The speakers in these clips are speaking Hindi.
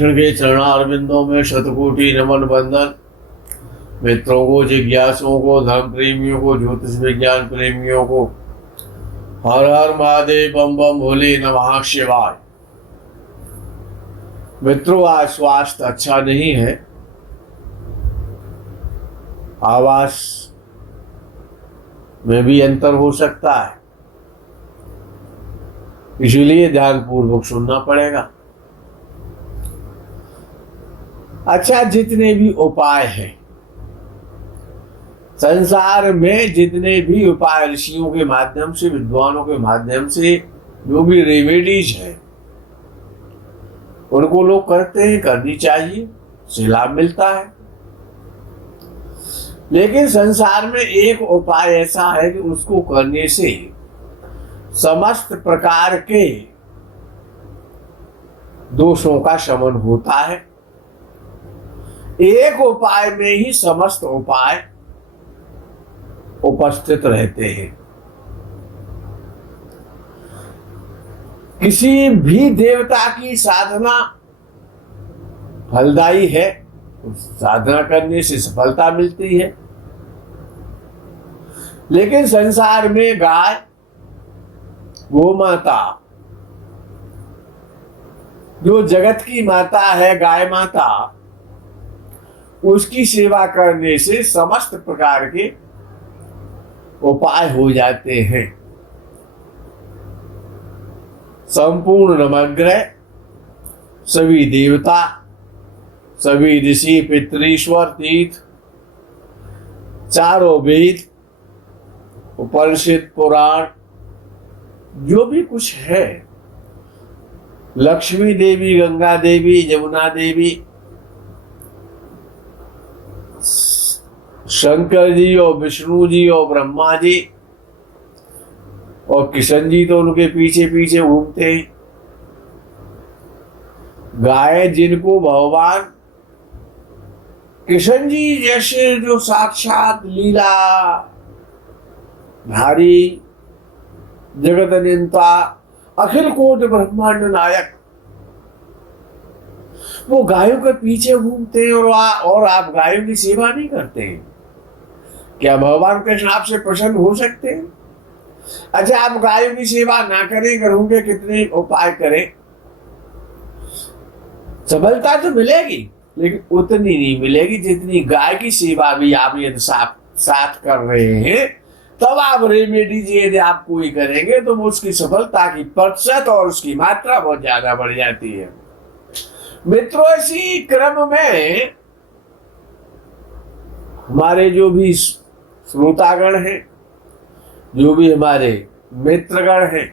कृष्ण के चरणारविंदों में शतकोटि नमन बंदन। मित्रों को, जिज्ञासुओं को, धर्म प्रेमियों को, ज्योतिष विज्ञान प्रेमियों को हर हर महादेव, बम बम भोले, नमः शिवाय। मित्रों, आज स्वास्थ्य अच्छा नहीं है। आवाज में भी अंतर हो सकता है, इसलिए ध्यानपूर्वक सुनना पड़ेगा। अच्छा, जितने भी उपाय हैं संसार में, जितने भी उपाय ऋषियों के माध्यम से, विद्वानों के माध्यम से जो भी रेमेडीज है, उनको लोग करते हैं, करनी चाहिए, से लाभ मिलता है। लेकिन संसार में एक उपाय ऐसा है कि उसको करने से समस्त प्रकार के दोषों का शमन होता है। एक उपाय में ही समस्त उपाय उपस्थित रहते हैं। किसी भी देवता की साधना फलदायी है, साधना करने से सफलता मिलती है। लेकिन संसार में गाय, गोमाता, जो जगत की माता है, गाय माता, उसकी सेवा करने से समस्त प्रकार के उपाय हो जाते हैं। संपूर्ण नवग्रह, सभी देवता, सभी ऋषि, पितृश्वर, तीर्थ, चारों वेद, उपनिषद, पुराण, जो भी कुछ है, लक्ष्मी देवी, गंगा देवी, यमुना देवी, शंकर जी और विष्णु जी और ब्रह्मा जी और किशन जी तो उनके पीछे पीछे घूमते हैं। गाय, जिनको भगवान किशन जी जैसे जो साक्षात लीला धारी, जगत नियंता, अखिल कोटि ब्रह्मांड नायक, वो गायों के पीछे घूमते हैं और आप गायों की सेवा नहीं करते हैं। क्या भगवान कृष्ण आपसे प्रसन्न हो सकते हैं? अच्छा, आप गायों की सेवा ना करें, करूंगे कितने उपाय करें, सफलता तो मिलेगी, लेकिन उतनी नहीं मिलेगी जितनी गाय की सेवा भी आप यदि साथ कर रहे हैं। तब आप रेमेडीज यदि आप कोई करेंगे तो उसकी सफलता की प्रतिशत और उसकी मात्रा बहुत ज्यादा बढ़ जाती है। मित्रों, इसी क्रम में हमारे जो भी श्रोतागण हैं, जो भी हमारे मित्रगण हैं,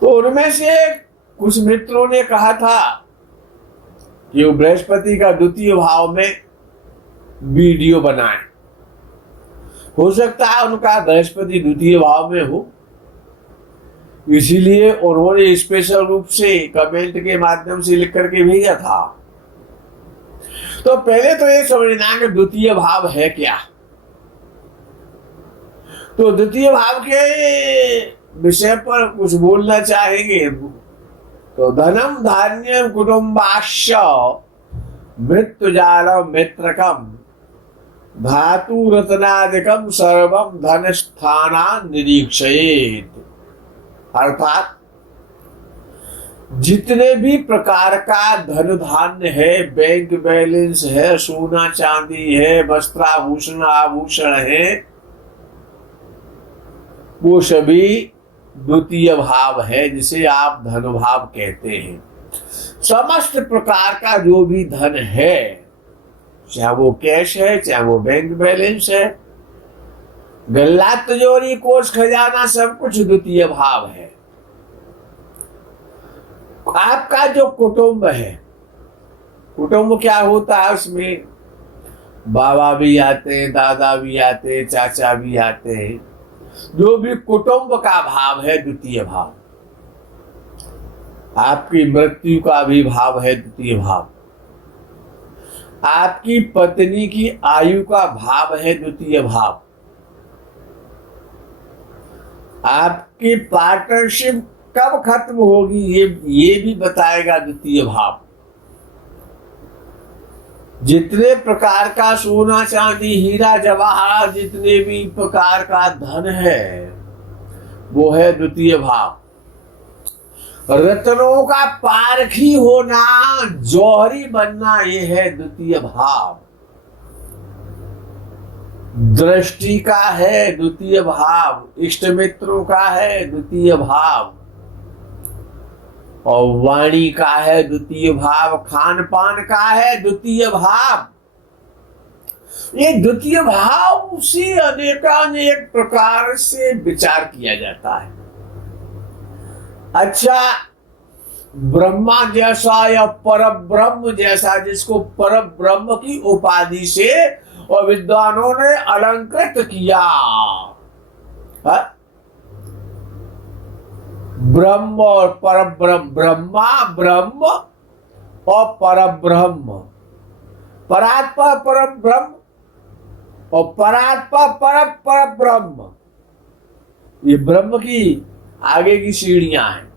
तो उनमें से कुछ मित्रों ने कहा था कि वो बृहस्पति का द्वितीय भाव में वीडियो बनाए। हो सकता है उनका बृहस्पति द्वितीय भाव में हो, इसीलिए उन्होंने स्पेशल रूप से कमेंट के माध्यम से लिख करके भेजा था। तो पहले तो ये समझना कि द्वितीय भाव है क्या। तो द्वितीय भाव के विषय पर कुछ बोलना चाहेंगे। तो धनम, धान्यम, कुटुम्बाश्च, मृत्युजालम, मित्रकम, धातु रत्नादिकम, सर्वम धन स्थानान् निरीक्षयेत्। अर्थात जितने भी प्रकार का धन धान्य है, बैंक बैलेंस है, सोना चांदी है, वस्त्राभूषण आभूषण है, वो सभी द्वितीय भाव है, जिसे आप धन भाव कहते हैं। समस्त प्रकार का जो भी धन है, चाहे वो कैश है, चाहे वो बैंक बैलेंस है, गल्ला, तिजोरी, कोष, खजाना, सब कुछ द्वितीय भाव है। आपका जो कुटुंब है, कुटुंब क्या होता है, उसमें बाबा भी आते हैं, दादा भी आते हैं, चाचा भी आते हैं। जो भी कुटुंब का भाव है द्वितीय भाव। आपकी मृत्यु का भी भाव है द्वितीय भाव। आपकी पत्नी की आयु का भाव है द्वितीय भाव। आपकी पार्टनरशिप कब खत्म होगी ये भी बताएगा द्वितीय भाव। जितने प्रकार का सोना चांदी हीरा जवाहर जितने भी प्रकार का धन है वो है द्वितीय भाव। रत्नों का पारखी होना जौहरी बनना ये है द्वितीय भाव। दृष्टि का है द्वितीय भाव, इष्ट मित्रों का है द्वितीय भाव, और वाणी का है द्वितीय भाव, खान पान का है द्वितीय भाव। ये द्वितीय भाव से अनेकानेक प्रकार से विचार किया जाता है। अच्छा, ब्रह्मा जैसा या पर ब्रह्म जैसा, जिसको पर ब्रह्म की उपाधि से और विद्वानों ने अलंकृत किया, है? ब्रह्म और पर ब्रह्म, ब्रह्मा ब्रह्म और पर ब्रह्म, परात्पर पर ब्रह्म और परात्पर पर ब्रह्म, ये ब्रह्म की आगे की सीढ़ियां हैं।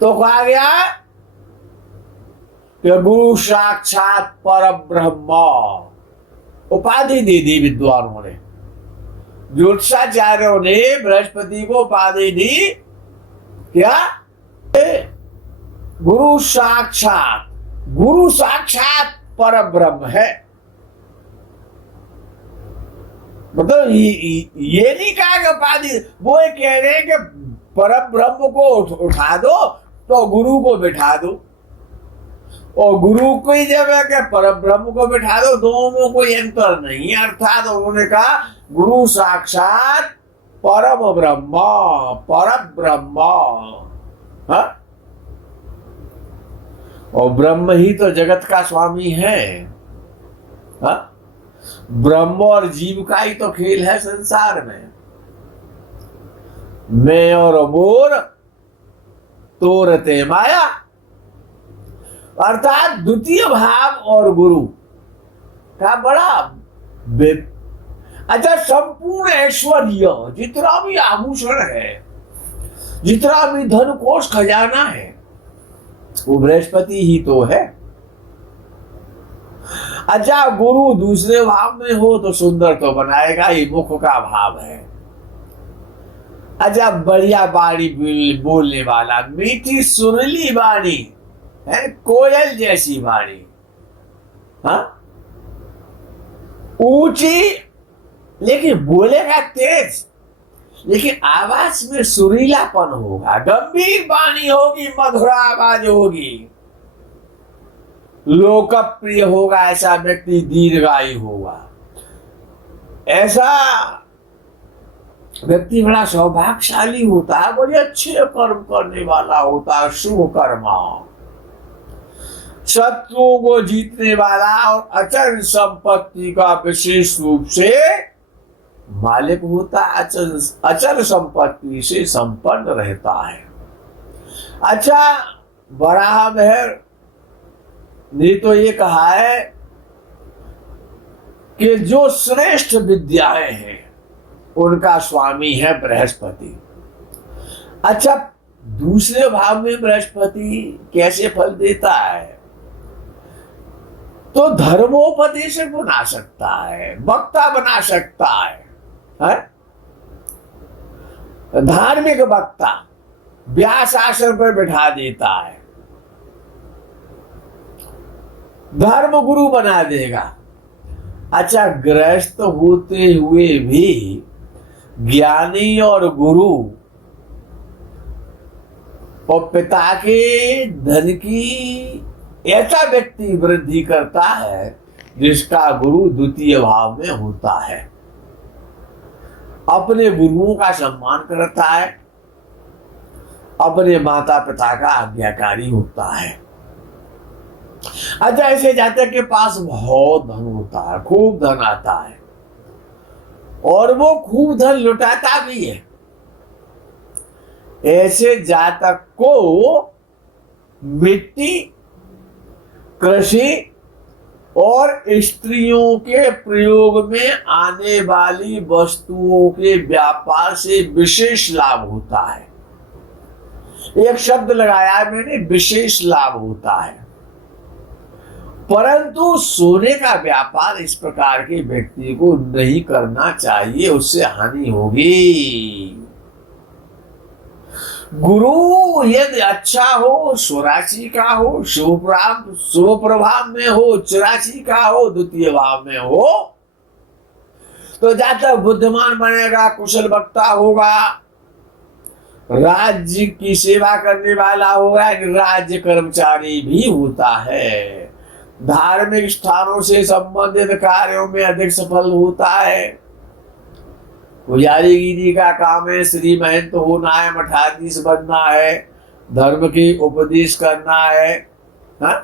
तो कहा गया कि गुरु साक्षात पर ब्रह्म उपाधि दे दी विद्वानों ने, ज्योतिषाचार्यों ने बृहस्पति को उपाधि दी क्या? गुरु साक्षात पर ब्रह्म है। मतलब ये नहीं कहा कि उपाधि, वो कह रहे हैं कि पर ब्रह्म को उठा दो तो गुरु को बिठा दो, और गुरु को ही जब है कि पर ब्रह्म को बिठा दो, दोनों कोई अंतर नहीं है। अर्थात उन्होंने कहा गुरु साक्षात परम ब्रह्म, पर ब्रह्म, हाँ? और ब्रह्म ही तो जगत का स्वामी है, हाँ? ब्रह्म और जीव का ही तो खेल है संसार में। मैं और मोर तोरते माया, अर्थात द्वितीय भाव और गुरु का बड़ा अच्छा, संपूर्ण ऐश्वर्य, जितना भी आभूषण है, जितना भी धन कोष खजाना है, वो बृहस्पति ही तो है। अच्छा, गुरु दूसरे भाव में हो तो सुंदर तो बनाएगा, ये मुख का भाव है। अच्छा, बढ़िया वाणी बोलने वाला, मीठी सुरीली वाणी है, कोयल जैसी वाणी, हाँ? ऊंची लेकिन बोलेगा तेज, लेकिन आवाज में सुरीलापन होगा, गंभीर वाणी होगी, मधुर आवाज होगी, लोकप्रिय होगा, ऐसा व्यक्ति दीर्घायु होगा। ऐसा व्यक्ति बड़ा सौभाग्यशाली होता है, बड़े अच्छे कर्म करने वाला होता है, शुभ कर्मा, शत्रुओं को जीतने वाला और अचल संपत्ति का विशेष रूप से मालिक होता है, अचल संपत्ति से संपन्न रहता है। अच्छा, वराह महर ने तो ये कहा है कि जो श्रेष्ठ विद्याएं हैं उनका स्वामी है बृहस्पति। अच्छा, दूसरे भाव में बृहस्पति कैसे फल देता है? तो धर्मोपदेशक बना सकता है, वक्ता बना सकता है? धार्मिक वक्ता, व्यास आसन पर बैठा देता है, धर्म गुरु बना देगा। अच्छा, गृहस्थ होते हुए भी ज्ञानी और गुरु और पिता के धन की ऐसा व्यक्ति वृद्धि करता है जिसका गुरु द्वितीय भाव में होता है, अपने गुरुओं का सम्मान करता है, अपने माता पिता का आज्ञाकारी होता है। अच्छा, ऐसे जातक के पास बहुत धन होता है, खूब धन आता है और वो खूब धन लुटाता भी है। ऐसे जातक को मिट्टी, कृषि और स्त्रियों के प्रयोग में आने वाली वस्तुओं के व्यापार से विशेष लाभ होता है। एक शब्द लगाया मैंने, विशेष लाभ होता है। परंतु सोने का व्यापार इस प्रकार के व्यक्ति को नहीं करना चाहिए, उससे हानि होगी। गुरु यदि अच्छा हो, स्वराशि का हो, शुभ प्रभाव में हो, 84 का हो, द्वितीय भाव में हो, तो जातक बुद्धिमान बनेगा, कुशल वक्ता होगा, राज्य की सेवा करने वाला होगा, राज्य कर्मचारी भी होता है, धार्मिक स्थानों से संबंधित कार्यों में अधिक सफल होता है। पुजारी गिरी का काम है, श्री महंत होना है, मठाधीश बनना है, धर्म की उपदेश करना है, हा?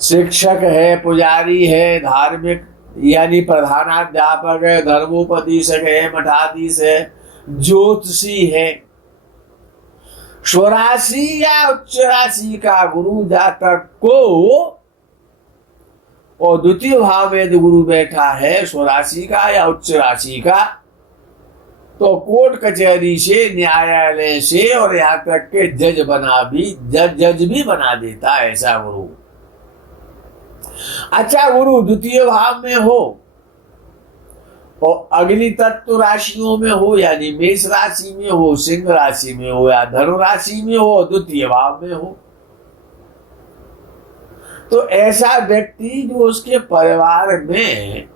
शिक्षक है, पुजारी है, धार्मिक यानी प्रधानाध्यापक है, धर्मोपदेशक है, मठाधीश है, ज्योतिषी है। स्वराशि या उच्च राशि का गुरु जातक को, और द्वितीय भाव में यदि गुरु बैठा है स्वराशि का या उच्च राशि का, तो कोर्ट कचहरी से, न्यायालय से, और यहाँ तक के जज भी बना देता है ऐसा गुरु। अच्छा, गुरु द्वितीय भाव में हो और अग्नि तत्व राशियों में हो, यानी मेष राशि में हो, सिंह राशि में हो, या धनु राशि में हो, द्वितीय भाव में हो, तो ऐसा व्यक्ति जो उसके परिवार में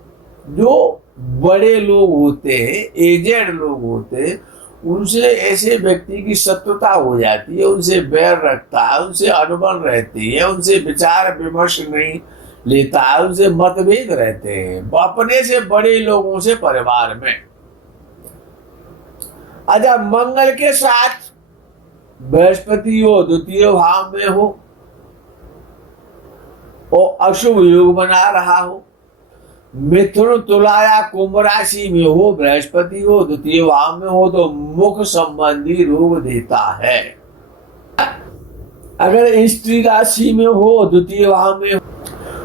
जो बड़े लोग होते हैं, एजेड लोग होते हैं, उनसे ऐसे व्यक्ति की शत्रुता हो जाती है, उनसे बैर रखता है, उनसे अनबन रहती है, उनसे विचार विमर्श नहीं लेता है, उनसे मतभेद रहते हैं अपने से बड़े लोगों से परिवार में। अच्छा, मंगल के साथ बृहस्पति हो, द्वितीय भाव में हो और अशुभ योग बना रहा हो, मिथुन, तुला या कुंभ राशि में हो, बृहस्पति हो, द्वितीय भाव में हो, तो मुख संबंधी रोग देता है। अगर स्त्री राशि में हो, द्वितीय भाव में हो,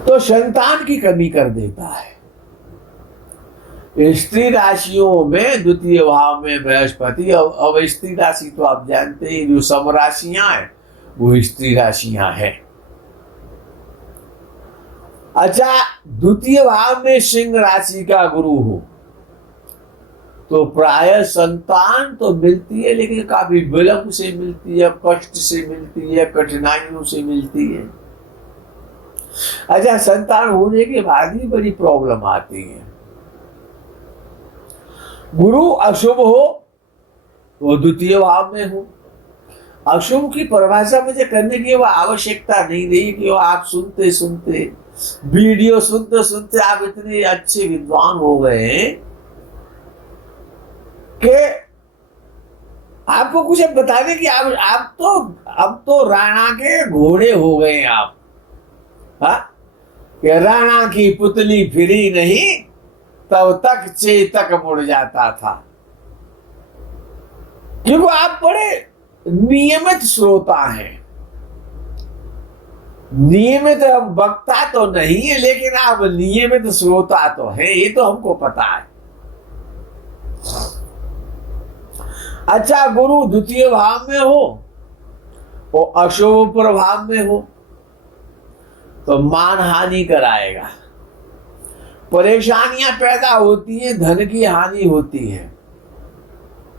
तो संतान की कमी कर देता है। स्त्री राशियों में द्वितीय भाव में बृहस्पति, अब स्त्री राशि तो आप जानते हैं, जो सम राशियां हैं वो स्त्री राशियां हैं। अच्छा, द्वितीय भाव में सिंह राशि का गुरु हो, तो प्राय संतान तो मिलती है, लेकिन काफी विलंब से मिलती है, कष्ट से मिलती है, कठिनाइयों से मिलती है। अच्छा, संतान होने के बाद भी बड़ी प्रॉब्लम आती है। गुरु अशुभ हो वो द्वितीय भाव में हो। अशुभ की परिभाषा मुझे करने की वो आवश्यकता नहीं रही कि वो आप सुनते सुनते, वीडियो सुनते सुनते आप इतने अच्छे विद्वान हो गए कि आपको कुछ बताने की अब तो राणा के घोड़े हो गए आप। हा? कि राणा की पुतली फिरी नहीं तब तक चेतक मुड़ जाता था, क्योंकि आप बड़े नियमित श्रोता हैं। नियमित वक्ता तो नहीं है, लेकिन आप नियमित श्रोता तो हैं, ये तो हमको पता है। अच्छा, गुरु द्वितीय भाव में हो और अशुभ प्रभाव में हो तो मान हानि कराएगा, परेशानियां पैदा होती हैं, धन की हानि होती है।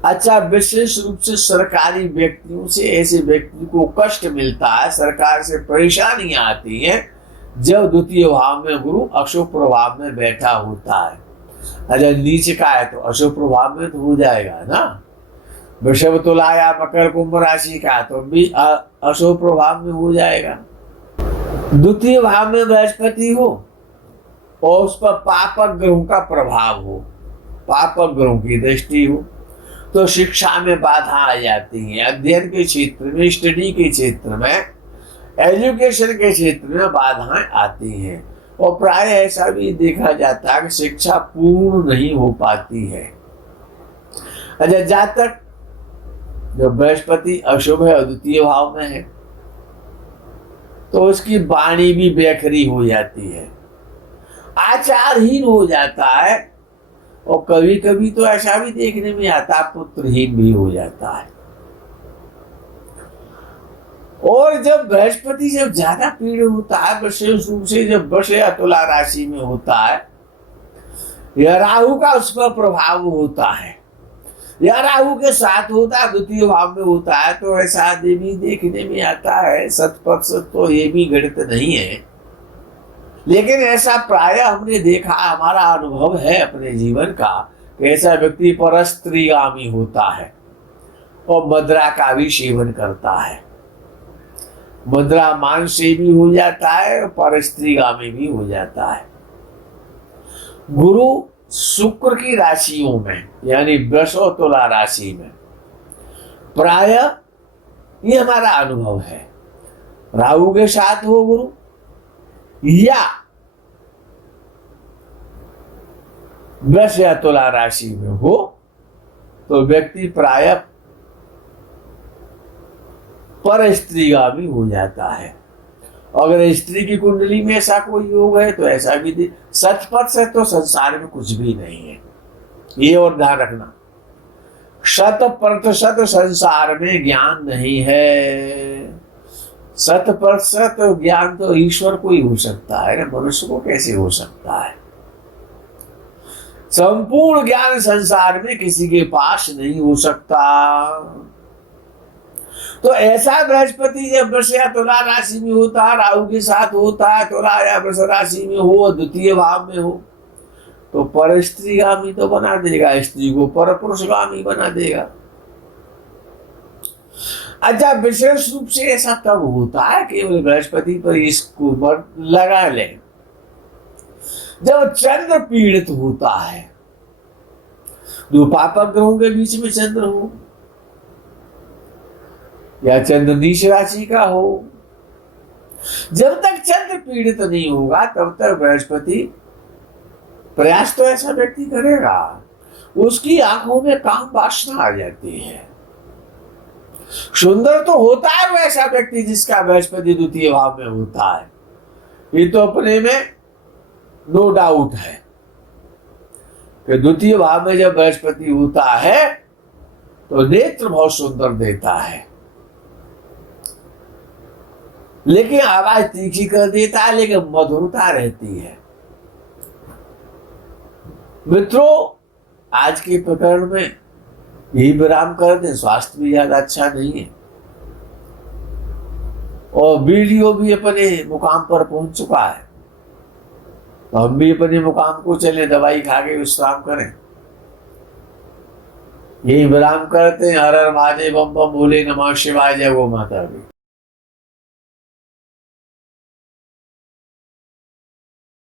अच्छा, विशेष रूप से सरकारी व्यक्तियों से ऐसे व्यक्ति को कष्ट मिलता है, सरकार से परेशानियां आती हैं जब द्वितीय भाव में गुरु अशुभ प्रभाव में बैठा होता है। अच्छा, नीचे का है तो अशुभ प्रभाव में तो हो जाएगा ना। वृषभ, तुला या मकर, कुंभ राशि का तो भी अशुभ प्रभाव में हो जाएगा। द्वितीय भाव में बृहस्पति हो और उस पर पापक ग्रहों का प्रभाव हो, पापक ग्रहों की दृष्टि हो, तो शिक्षा में बाधा आ जाती है। अध्ययन के क्षेत्र में, स्टडी के क्षेत्र में, एजुकेशन के क्षेत्र में बाधाएं आती हैं और प्राय ऐसा भी देखा जाता है कि शिक्षा पूर्ण नहीं हो पाती है। अच्छा, जातक जो बृहस्पति अशुभ है और द्वितीय भाव में है तो उसकी वाणी भी बेखरी हो जाती है, आचारहीन हो जाता है और कभी कभी तो ऐसा भी देखने में आता है पुत्रहीन भी हो जाता है। और जब बृहस्पति जब ज्यादा पीड़ होता है, विशेष रूप से जब वृष या तुला राशि में होता है, या राहु का उस पर प्रभाव होता है, या राहु के साथ होता है, द्वितीय भाव में होता है, तो ऐसा भी देखने में आता है। 100% तो ये भी गणित नहीं है, लेकिन ऐसा प्राय हमने देखा, हमारा अनुभव है अपने जीवन का, कि ऐसा व्यक्ति परस्त्रीगामी होता है और मदिरा का भी सेवन करता है। मदिरा मान से भी हो जाता है और परस्त्रीगामी भी हो जाता है। गुरु शुक्र की राशियों में, यानी वृष और तुला राशि में, प्राय ये हमारा अनुभव है, राहु के साथ हो गुरु, या वृष या तुला राशि में हो, तो व्यक्ति प्राय पर स्त्रीगामी हो जाता है। अगर स्त्री की कुंडली में ऐसा कोई योग है तो ऐसा भी 100% तो संसार में कुछ भी नहीं है, ये और ध्यान रखना। 100% संसार में ज्ञान नहीं है। 100% ज्ञान तो ईश्वर को ही हो सकता है ना, मनुष्य को कैसे हो सकता है। संपूर्ण ज्ञान संसार में किसी के पास नहीं हो सकता। तो ऐसा बृहस्पति जब वृष या तुला राशि में होता है, राहु के साथ होता है, तुला या वृष राशि में हो, द्वितीय भाव में हो, तो पर स्त्रीगामी तो बना देगा, स्त्री को पर पुरुषगामी बना देगा। अच्छा, विशेष रूप से ऐसा तब होता है, केवल बृहस्पति पर इसको लगा ले जब चंद्र पीड़ित होता है, दो पापक ग्रहों के बीच में चंद्र हो, या चंद्र नीच राशि का हो। जब तक चंद्र पीड़ित नहीं होगा तब तक बृहस्पति प्रयास तो ऐसा व्यक्ति करेगा, उसकी आंखों में काम वासना आ जाती है। सुंदर तो होता है वो ऐसा व्यक्ति जिसका बृहस्पति द्वितीय भाव में होता है, ये तो अपने में नो डाउट है कि द्वितीय भाव में जब बृहस्पति होता है तो नेत्र बहुत सुंदर देता है, लेकिन आवाज तीखी कर देता है, लेकिन मधुरता रहती है। मित्रों, आज के प्रकरण में यही विराम कर दें, स्वास्थ्य भी ज्यादा अच्छा नहीं है और वीडियो भी अपने मुकाम पर पहुंच चुका है, तो हम भी अपने मुकाम को चले, दवाई खा के विश्राम करें। यही विराम करते हैं। हर हर महादेव, बम बम भोले, नमः शिवाय, जय गो माता दी।